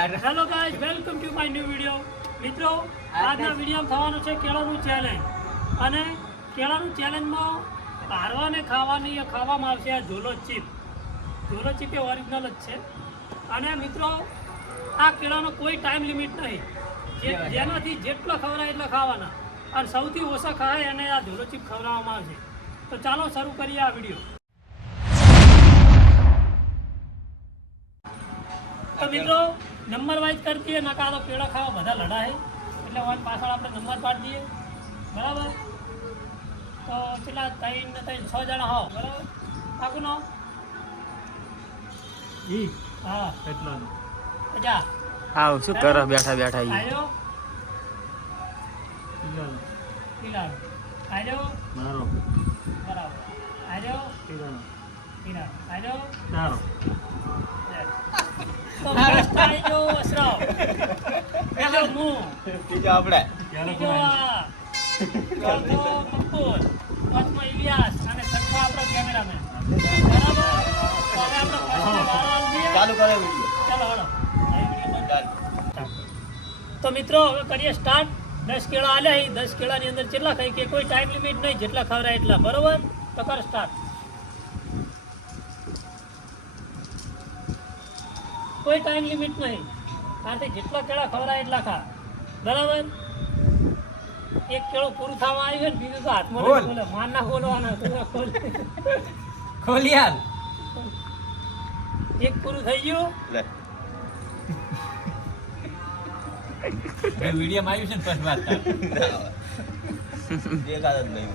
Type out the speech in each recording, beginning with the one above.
Hello guys, welcome to my new video. મિત્રો, આજના વિડીયોમાં થવાનું છે કેળાનું ચેલેન્જ. અને કેળાનું ચેલેન્જમાં પારવાને ખાવામાં આવશે આ ઝોલો ચીપ. ઝોલો ચીપ એ ઓરિજિનલ જ છે. અને મિત્રો, આ કેળાનો કોઈ ટાઈમ લિમિટ નહીં. જેનાથી જેટલા ખવડાય એટલા ખાવાના. અને સૌથી ઓછા ખાય અને આ ઝોલો ચીપ ખવડાવવામાં આવશે. તો ચાલો શરૂ કરીએ આ વિડીયો. તો મિત્રો, નંબર વાઇઝ કરી દઈએ, નકા તો કેળા ખાવા બધા લડાય એટલે વન પાછળ આપણે નંબર પાડી દઈએ. બરાબર? તો કેટલા 3 ને 3 6 જણા હો. બરાબર? આખું નામ હા એટલો અચ્છા આવ શું કરો બેઠા બેઠા આયો કિલાલ આયો મારો બરાબર આયો કિલાલ આયો તારો તો ફર્સ્ટ આયો અસરાવ પેલો હું બીજો આપણે બીજો ચોથો મકબૂલ પાંચમો ઇલિયાસ અને છઠ્ઠો આપણો કેમેરામેન. બરાબર? તો હવે આપણે ફર્સ્ટ વાળો આવીએ. ચાલુ કરે વિડિયો. ચાલો હળો તો મિત્રો હવે કરીએ સ્ટાર્ટ. 10 કેળા આલ્યા. 10 કેળાની અંદર કેટલા ખાઈ કે કોઈ ટાઈમ લિમિટ નહીં, જેટલા ખવડાય એટલા. બરોબર? તો કર સ્ટાર્ટ. કોઈ ટાઈમ લિમિટ નહીં, કારણ જેટલા કેળા ખવડાય એટલા ખા. બરાબર? એક કેળું પૂરું થવા આવ્યું ને બીજું તો હાથમાં નહીં ખોલે. માર ના ખોલવાના ખોલ ખોલિયાલ એક પૂરું થઈ ગયું. લે વિડિયો માં આવ્યું છે ને ફર્સ્ટ વાત જે કાદ નહીં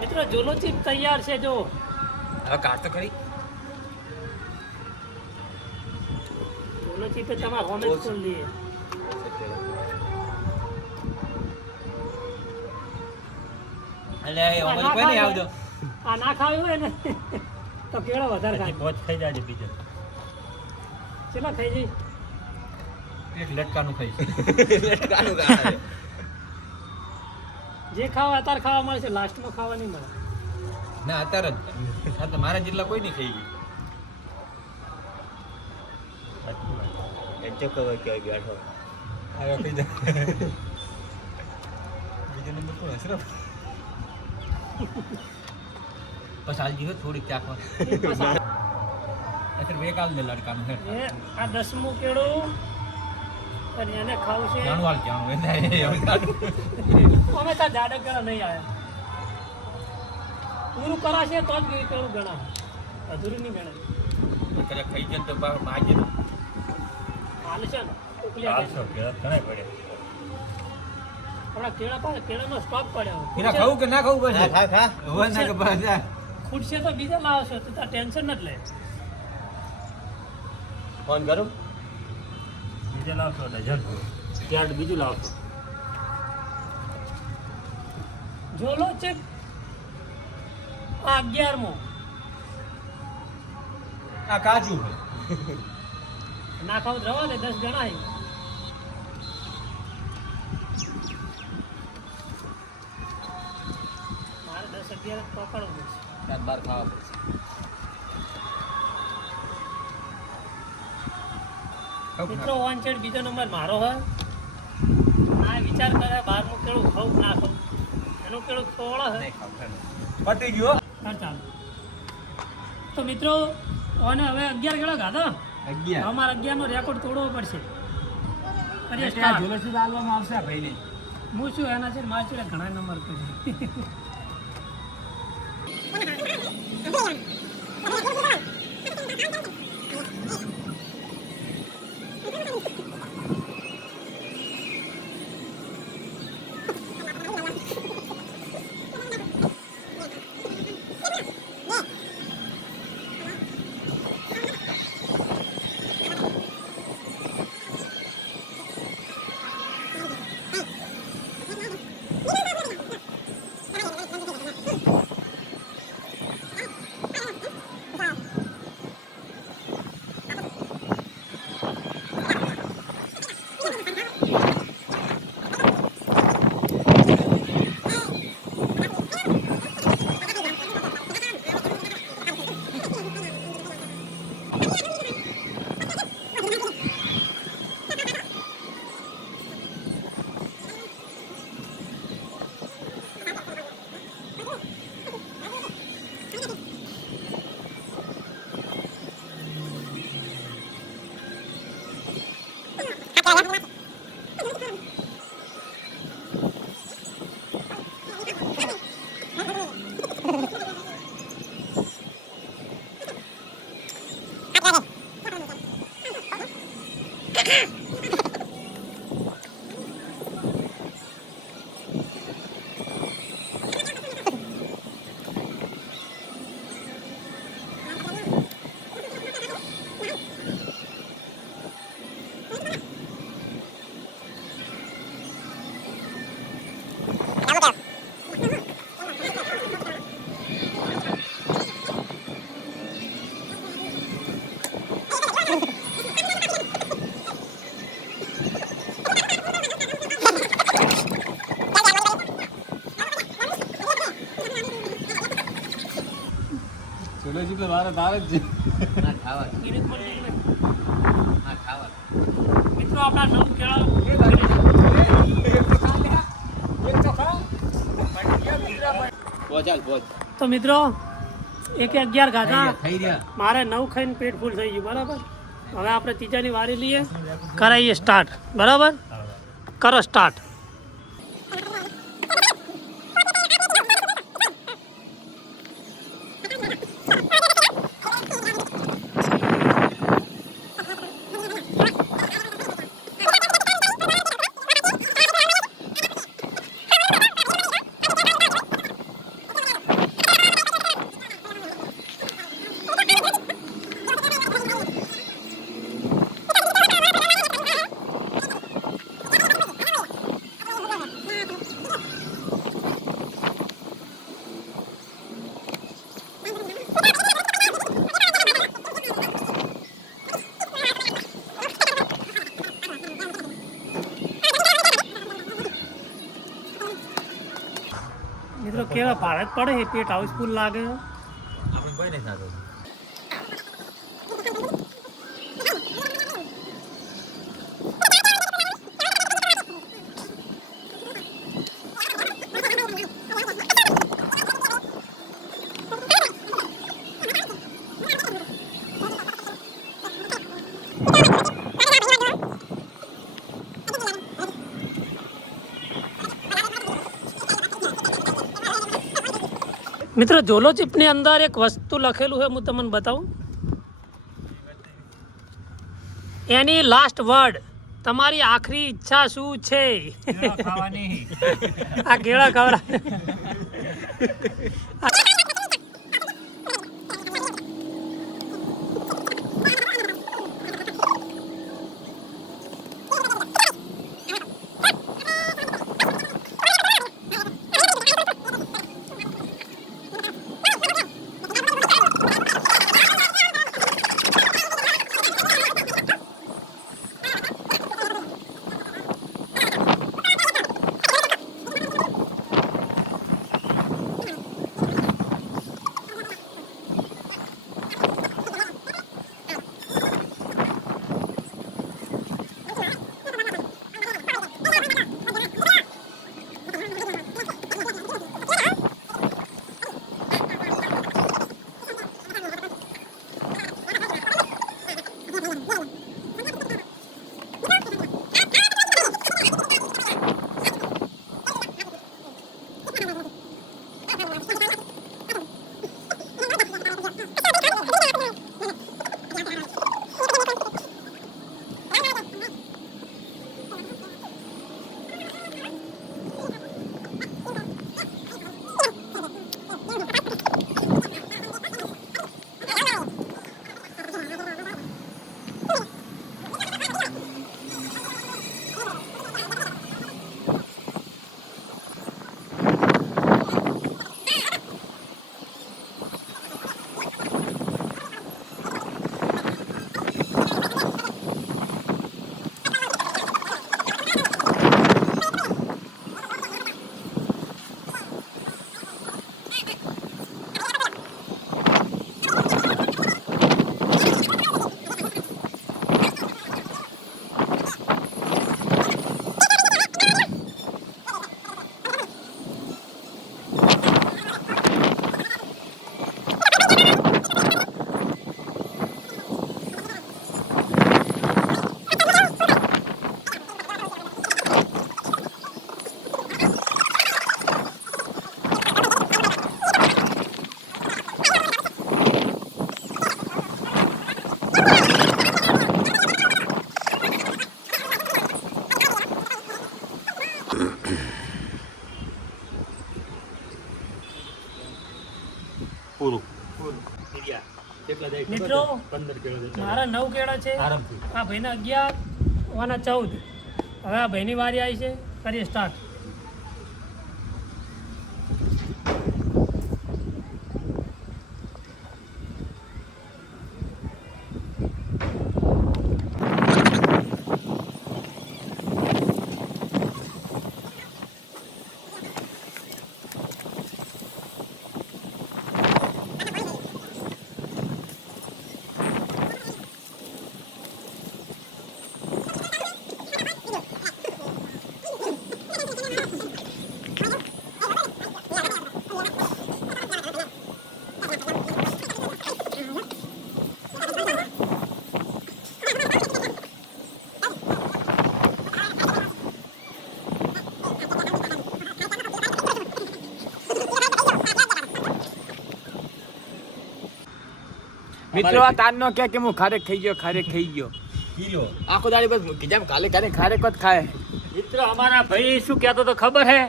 મિત્રો ઝોલો ચીપ તૈયાર છે. જો હવે કાટ તો કરી ઝોલો ચીપે તમારે હોમે ખોલ લઈએ. એટલે એ ઓમર કોઈ નહીં આવજો. આ ના ખાવી હોય ને તો કેળો વધારે ખાય. પોચ થઈ જાય બીજો કેટલા ખાઈ જઈ એક લટકાનું ખાઈ લટકાનું ખાય જે ખાવા અત્યારે ખાવા મળે છે, લાસ્ટમાં ખાવા નહીં મળે. ના અત્યારે જ આ તો મારા જેટલા કોઈ નહીં ખાઈ ગયું એમ ચોખ્ખો ક્યાં બેઠો આવ્યો થઈ જાય બીજો નંબર કોણ હશે બસ હાલજી હો થોડીક ચાખવા અસર બે કાલ ને લડકાનું છે એ આ 10મું કેળું અને એને ખાવું છે. જાણું હાલ જાણું એને અમે ત્યાં જાડા કેળા નહીં આવ્યા. પૂરું કરાશે તો જ કેળું ગણાય, અધૂરું નહીં ગણાય. કદાચ ખાઈ જાય તો માગે હાલ છે ને ઉકલી હાલશો કેળા ઘણા પડે આપણા કેળા પાસે કેળાનો સ્ટોક પડ્યો. એના ખાવું કે ના ખાવું પડે ખા ખા હોય ના કે બસ ખૂટશે તો બીજા લાવશો તો તાર ટેન્શન નથી લે. ફોન કરું બીજે લાવશો ડઝન ત્યાર બીજું લાવશો. ઝોલો છે આ 11મો. આ કાચું ના ખાવ રવા દે 10 ગણાય. મારે 10 11 પકડવું પડશે. ત્યાર બાર ખાવા પડશે. મિત્રો વાંચેડ બીજો નંબર મારો હે. આ વિચાર કરે બહારનું કેળું ખાવું કે ના ખાવું. એનું કેળું ખોળ હે. નહીં ખાવ હેડો. પતી ગયો. હા ચાલો. તો મિત્રો અને હવે 11 કેળા ખાધા. 11 અમારે 11 નો રેકોર્ડ તોડવો પડશે. કરીએ ત્યાં સ્ટાર્ટ. ઝોલેથી તો આલવામાં આવશે આ ભાઈને. હું શું એના છે મારા જોડે ઘણા નંબર કરી. ઝોલેથી તો વારે તારે જ છે. ના ખાવા. મિનિટ મળી ગઈ. હા ખાવા. મિત્રો આપણા નવ કેળા પહોંચાલ પહોંચ. તો મિત્રો 11 ખાધા. થઈ રહ્યા. મારે 9 ખાઈને પેટ ફૂલ થઈ ગયું બરાબર. હવે આપણે ત્રીજાની વારી લઈએ, કરાવીએ સ્ટાર્ટ. બરાબર, કરો સ્ટાર્ટ. મિત્રો કેવા ભારે જ પડે, પેટ હાઉસફુલ લાગે. આપણે કોઈ નહીં ખાધું. મિત્રો ઝોલો ચીપની અંદર એક વસ્તુ લખેલું છે, હું તમને બતાવું. એની લાસ્ટ વર્ડ, તમારી આખરી ઈચ્છા શું છે? ખાવાની. આ કેળા ખવડા. કેટલા જાય ખબર મિત્રો, છે? 15 કિલો જેટલા મારા 9 કેળા છે, આરામથી. આ ભાઈના 11 ઓના 14. હવે આ ભાઈની વારી આવી છે, કરીએ સ્ટાર્ટ. મિત્રો આ તાન નો કે હું ખારેક થઈ ગયો કિલો. આખો દાડી બસ કીધા કાલે કાલે ખારેક જ ખાય. મિત્ર અમારા ભાઈ શું કહેતો તો ખબર હે,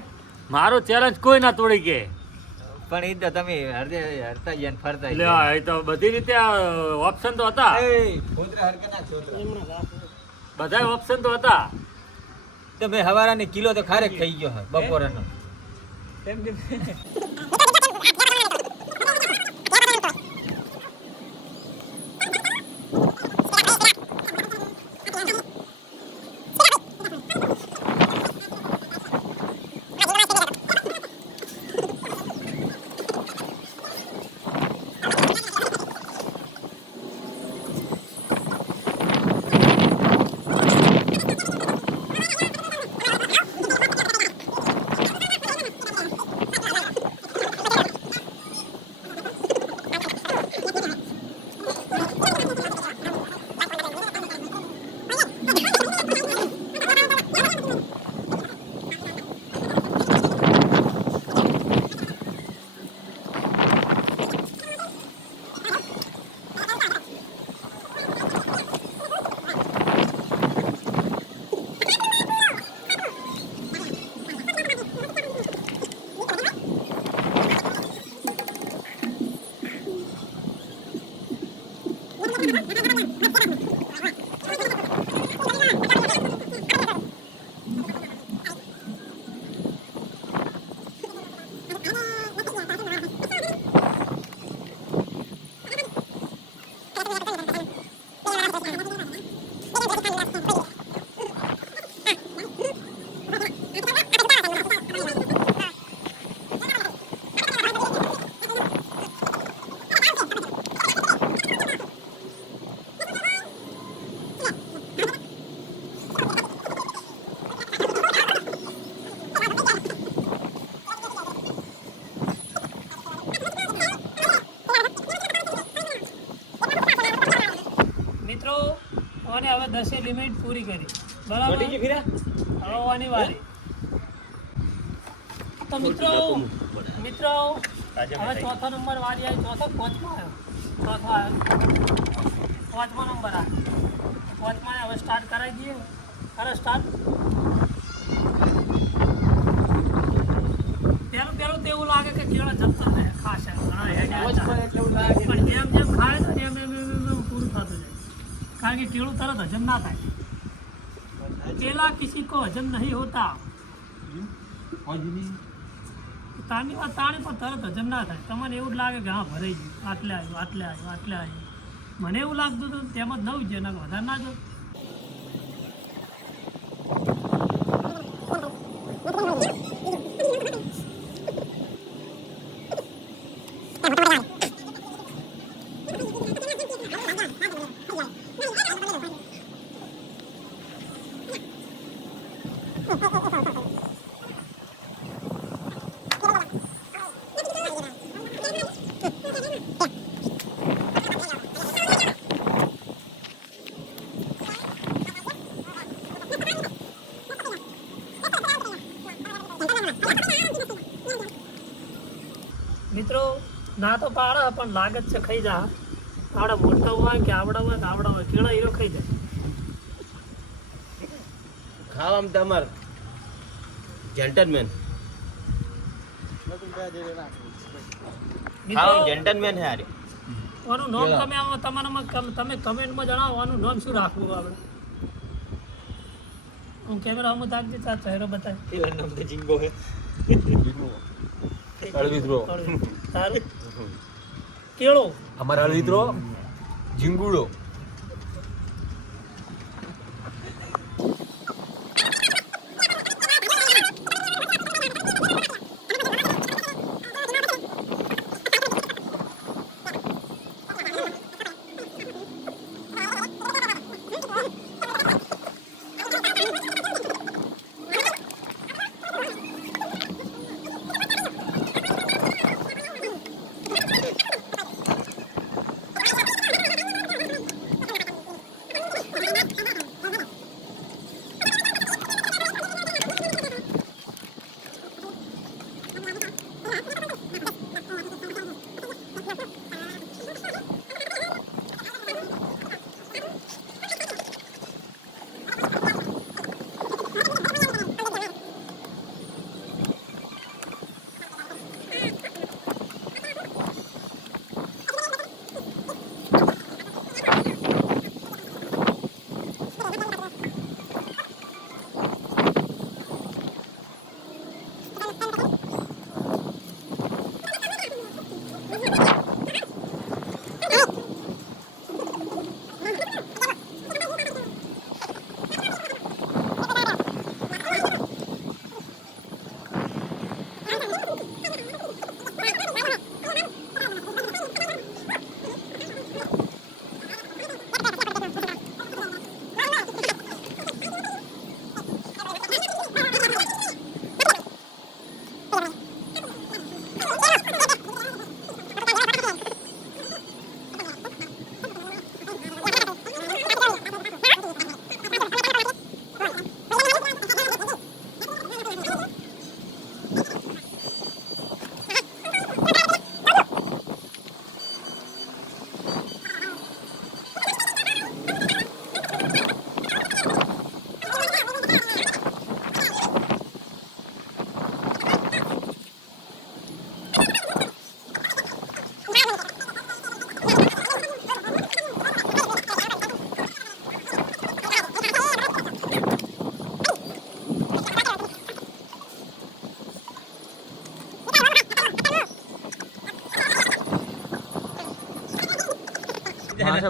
મારો ચેલેન્જ કોઈ ના તોડી કે. પણ એ તો તમે હરતા ગયા ને ફરતા એટલે એ તો બધી રીતે ઓપ્શન તો હતા, બધા ઓપ્શન તો હતા. તમે હવારાને કિલો તો ખારેક થઈ ગયો હે બપોરનો. મિત્રો ઓને હવે 10 લિમિટ પૂરી કરી, બરાબર? હવે ઓની વારી. તો મિત્રો હવે ચોથો નંબર વારી આવી, પાંચમો નંબર આ પાંચમા હવે સ્ટાર્ટ કરાવી દઈએ. કરે સ્ટાર્ટ. પેલું તો એવું લાગે કે કેળો જમતો ને ખાસ પણ જેમ જેમ ખાય તો એમ પૂરું થતું જાય, કારણ કે કેળું તરત હજમ ના થાય. केला किसी को हजम नहीं होता. તાની વાત તાણી પણ તરત હજમ ના થાય. તમને એવું જ લાગે કે હા ભરાઈ ગયું, આટલે આવ્યું. મને એવું લાગતું હતું તેમ જ 9 છે, વધારે ના જો. મિત્રો ના તો પાડે પણ લાગે છે ખાઈ જા. આવડા મોટા હોય કે આવડા હોય કેળા હીરો ખાઈ જાય. ખાવામાં તમાર જેન્ટલમેન મિત્રો જેન્ટલમેન હે યાર. આનું નામ કેળા. તમે આમાં તમારામાં તમે કમેન્ટમાં જણાવો આનું નામ શું રાખવું આપણે હું કેમેરા હમું તાકજે તાર ચહેરો બતાય પેલા નામ તો જીંગો હે અળવીદ્રો. તારું કેળો અમારા અળવીદ્રો જીંગુડો.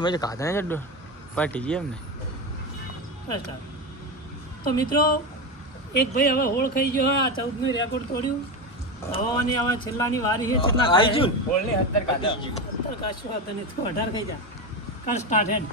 પછી કાઢા ને પાટી ગઈ એમને તો મિત્રો એક ભાઈ હવે હોળ ખાઈ ગયો હોય આ 14નું રેકોર્ડ તોડ્યું હવાની હવે છેલ્લાની વારી છે કેટલા ખાય છે? બોલની 17 કાઢા અત્યારે કાશું હતું નહીં તું 18 ખાઈ જા કાલ સ્ટાર્ટ હેડ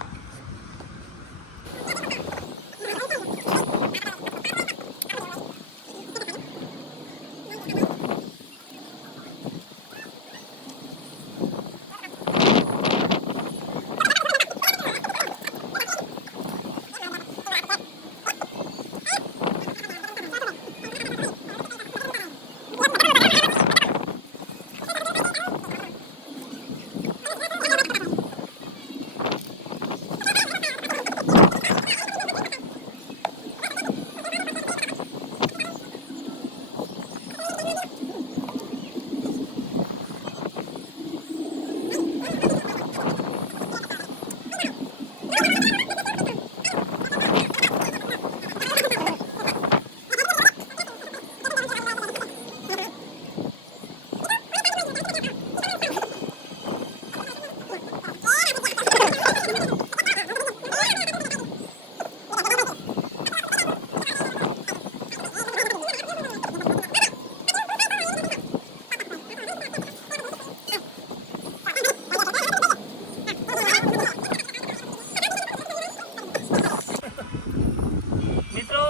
મિત્રો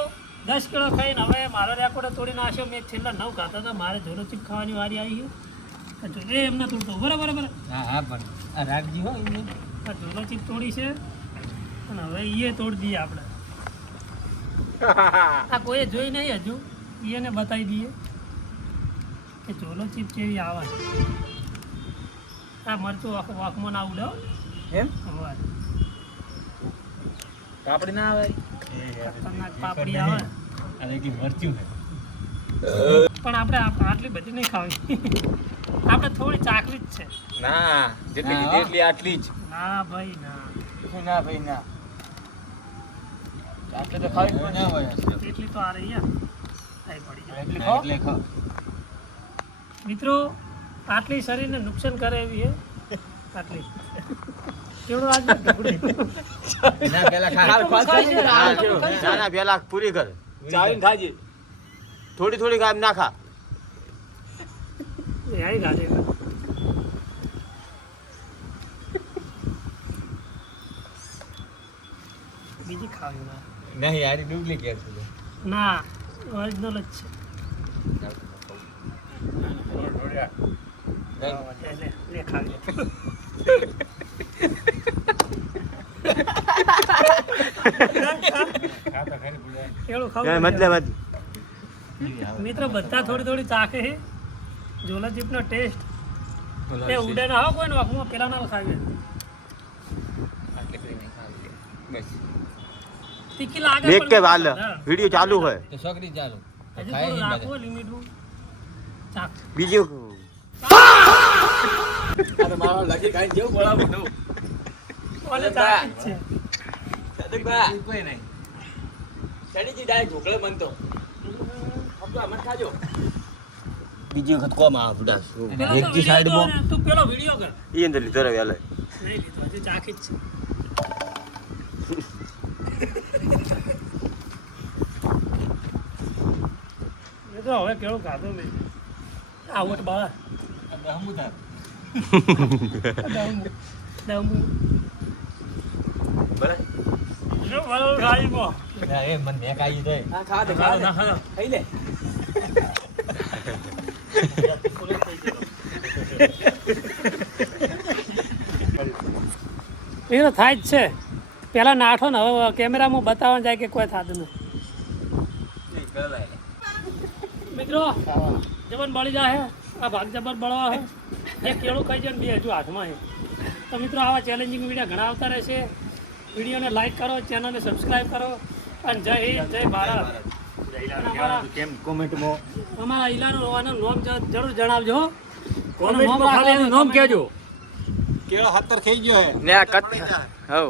10 કિલો ખાઈને હવે મારો રેકોર્ડ તોડી નાખ્યો મેં છેલ્લા 9 ખાતા હતા મારે જોરો ચીપ ખાવાની વારી આવી છે જો એ એમને તોડતો બરાબર બરાબર હા પણ આ રાખજી હો એમને આ જોરો ચીપ તોડી છે અને હવે એ તોડી દઈએ આપણે આ કોઈએ જોઈ નહીં હજુ એને બતાવી દઈએ કે જોલો ચીપ કેવી આવે આ મરચું વાંકમાં ના ઉડાવ એમ હવે પાપડી ના આવે ખતરનાક પાપડી આવે અને કે મરચ્યું પણ આપણે આટલી બધી નહીં ખાવી આપણે થોડી ચાકરી જ છે. ના જેટલી કીધી એટલી આટલી જ. ના ભાઈ ના, ના ભાઈ ના. આટલે તો ખાવી જ ના હોય. એટલી તો આ રહી યાર. થઈ પડી જાય. એટલી ખાઓ. એટલે ખાઓ. મિત્રો આટલી શરીરને નુકસાન કરે એવી છે આટલી કેવડું આજ ઢોકળી ના પેલા ખા. ના ના પેલા પૂરી કર ચાવીને ખાજે. થોડી થોડી કામ ના ખા એ આઈ ગાજે બીજી ખાવી ના નહીં યાર ડુપ્લિકેટ છે. ના ઓરિજિનલ જ છે લે લે ખાવી કેવડું ખાવું મતલબ મિત્રો બધા થોડી થોડી ચાખે છે ઝોલા ચીપનો ટેસ્ટ એ ઉડે ના હો કોઈ આંખમાં પેલા ના ખાવી આટલી કરી નહીં ખાવી. બસ તીખી લાગે દેખ પણ કે વાલ હા. વિડિયો ચાલુ હોય તો છોકરી ચાલુ હજુ ખાઈ થોડું નહીં રાખવું બધા. લિમિટનું ચાખ બીજું આ તો મારો લગી ખાઈને જેવું બોલાવું તું. ઓલે ચાખી જ છે સદકબા કોઈ નહીં. ચડીજી ડાયરેક્ટ ઢોકળે બનતો. અબ્દુલ મત ખાજો. બીજી વખત કોમ આ બુડા પેલો તો એક video સાઈડ જો માં ને, તું પેલો વિડિયો કર ઈ અંદર લીધો રે વેલે નહીં લીધો હજુ ચાખી જ છે એ તો હવે કેવું ખાધું મેં આવટ બાળા હમુદાર. દમું બરાબર જો વાળો ખાઈ ગયો ના એ મન મેં ખાઈ દે. હા ખા દે ખા દે. ખાઈ લે. એ તો થાય જ છે પેલા નાઠો ને હવે કેમેરામાં બતાવવા જાય કે કોઈ થતું નથી મિત્રો જબર બળી જાય આ ભાગ જબર બળવા છે એક કેળું ખાઈ જાય ને બે હજુ હાથમાં છે તો મિત્રો આવા ચેલેન્જિંગ વિડીયો ઘણા આવતા રહેશે વિડીયોને લાઈક કરો ચેનલને સબસ્ક્રાઈબ કરો અને જય હિન્દ જય ભારત કેમ કોમેન્ટમાં અમારા ઈલાનું રોવાનું નામ જરૂર જણાવજો કોમેન્ટમાં ખાલી એનું નામ કહેજો. ને આ કટ હવ